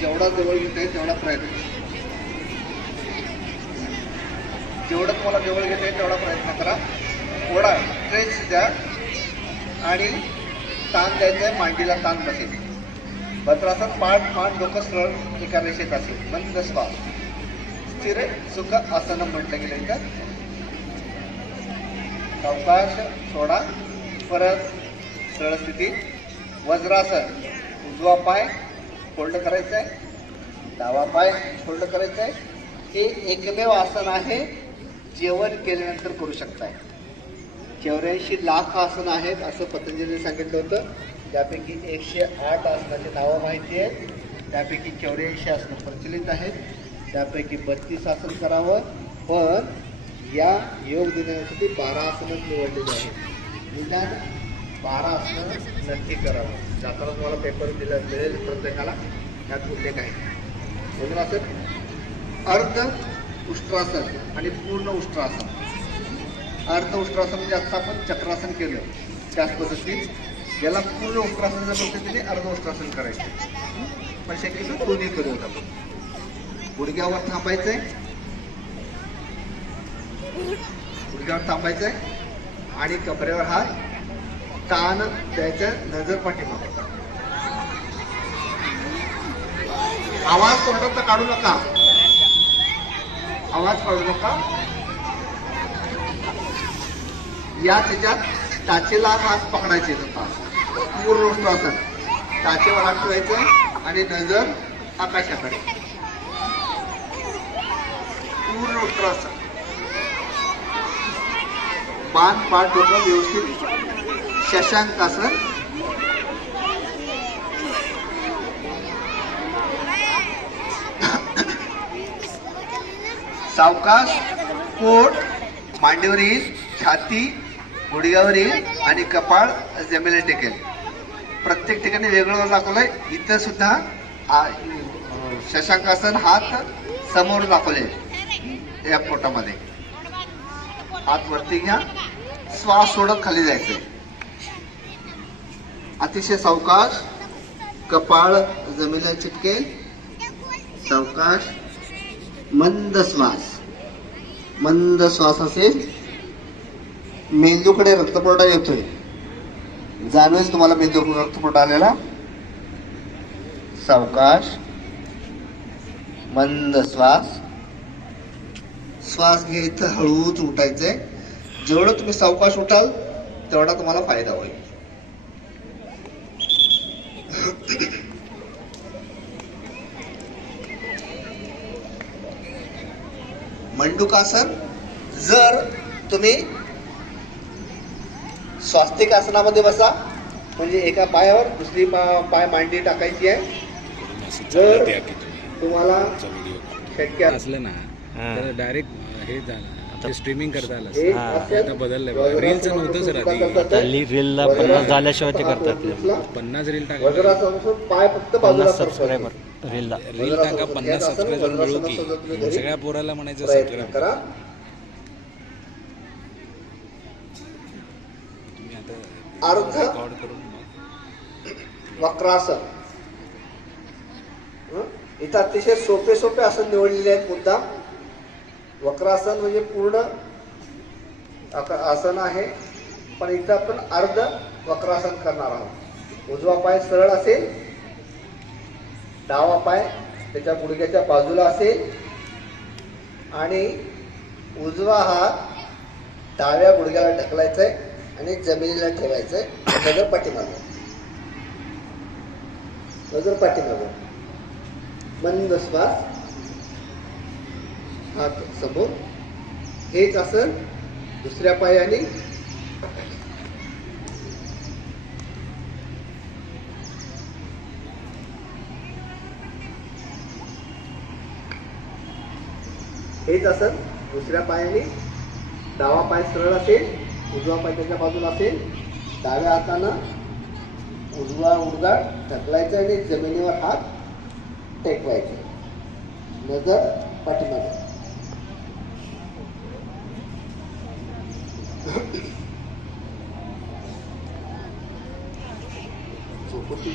जेवढा जवळ घेता येईल तेवढा प्रयत्न, जेवढं तुम्हाला जवळ घेता येईल तेवढा प्रयत्न करा. थोडा स्ट्रेच द्या आणि ताण द्यायचा आहे, मांडीला ताण बसेल. भद्रासन मान डोकं सरळ एका रेषेत असेल. मंद श्वास, स्थिर सुख आसन म्हटलं गेलं इथं. सावकाश सोडा, परत सरळ स्थिती. वज्रासन, उजवा पाय फोल्ड करायचा आहे, डावा पाय फोल्ड करायचा आहे. हे एकमेव आसन आहे जेवण केल्यानंतर करू शकताय. 84 लाख आसन आहेत असं पतंजलीने सांगितलं होतं. त्यापैकी 108 आसनाची नावं माहिती आहेत. त्यापैकी 84 आसनं प्रचलित आहेत. त्यापैकी 32 आसन करावं. पण या योग दिनासाठी 12 आसनच निवडलेली आहेत. निदान 12 आसनं नक्की करावं. जाताना तुम्हाला पेपर दिला मिळेल प्रत्येकाला, त्यात उल्लेख आहे. वज्रासन, अर्ध उष्ट्रासन आणि पूर्ण उष्ट्रासन. अर्ध उष्ट्रासन म्हणजे आता आपण चक्रासन केलं त्याच पद्धतीत याला पूर्ण उष्ट्रासनाच्या पद्धतीने अर्ध उष्ट्रासन करायचं. पण शक्यतो दोन्ही करूयात आपण. गुडघ्यावर थांबायचंय, गुडघ्यावर थांबायचंय आणि कमरेवर हात, ताण द्यायचं, नजर पाठीमागे. आवाज तोंडात काढू नका, आवाज काढू नका. या त्याच्यात टाचेला हात पकडायचे जातात. पूर्ण उष्ट्रासन, टाचेवर हात ठेवायचं आणि नजर आकाशाकडे. पूर्ण उष्ट्रासन, मान पाठ डोकं व्यवस्थित. शशांकासन, सावकाश. पोट मांडीवर येईल, छाती गुडघ्यावर येईल आणि कपाळ जमिनीला टेकेल. प्रत्येक ठिकाणी वेगळं दाखवलंय. इथं सुद्धा शशांकासन हात समोर दाखवले या पोटामध्ये. हात वरती घ्या, श्वास सोडत खाली जायचंय. अतिशय सावकाश, कपाळ जमिनीला चिटकेल. सावकाश, मंद श्वास. मंद श्वास असेल. मेंदूकडे रक्तपुरवठा येतोय, जाणवेल तुम्हाला मेंदूकडे रक्तपुरवठा आलेला. सावकाश, मंद श्वास. श्वास घ्यायचं, हळूच उठायचंय. जेवढं तुम्ही सावकाश उठाल तेवढा तुम्हाला फायदा होईल. मंडूकासन, जर तुम्ही स्वास्तिक आसनामध्ये बसा म्हणजे एका पायावर दुसरी पाय मांडी टाकायची आहे. जर तुम्हाला शक्य असलं ना तर डायरेक्ट हे झालं, स्ट्रीमिंग करता आलं. आता बदललंय, रीलचं नव्हतं सर आधी. रीलला 50 झाल्याशिवाय ते करतात. 50 रील टाका, पाय फक्त 50 सबस्क्रायबर रीलला. रील टाका, 50 सबस्क्रायबर मिळू की. सगळ्या पोराला म्हणायचं सबस्क्राईब करा. तुम्ही आता अर्ध रेकॉर्ड करून वक्रासन. इथं अतिशय सोपे सोपे आसन निवडलेले आहेत मुद्दाम. वक्रासन म्हणजे पूर्ण आसन आहे, पण इथं आपण अर्ध वक्रासन करणार आहोत. उजवा पाय सरळ असेल, डावा पाय त्याच्या गुडघ्याच्या बाजूला असेल आणि उजवा हात डाव्या गुडघ्याला ढकलायचा आहे आणि जमिनीला ठेवायचं आहे. नजर पाठीमागे, नजर पाठीमागे. मंद श्वास, हात समोर. हेच आसन दुसऱ्या पायाने हेच आसन दुसऱ्या पायाने. डावा पाय सरळ असेल, उजवा पाय त्याच्या बाजूला असेल. डाव्या हातानं उजवा गुडघा ढकलायचा आणि जमिनीवर हात टेकवायचे. नजर पाठीमागे. झोपती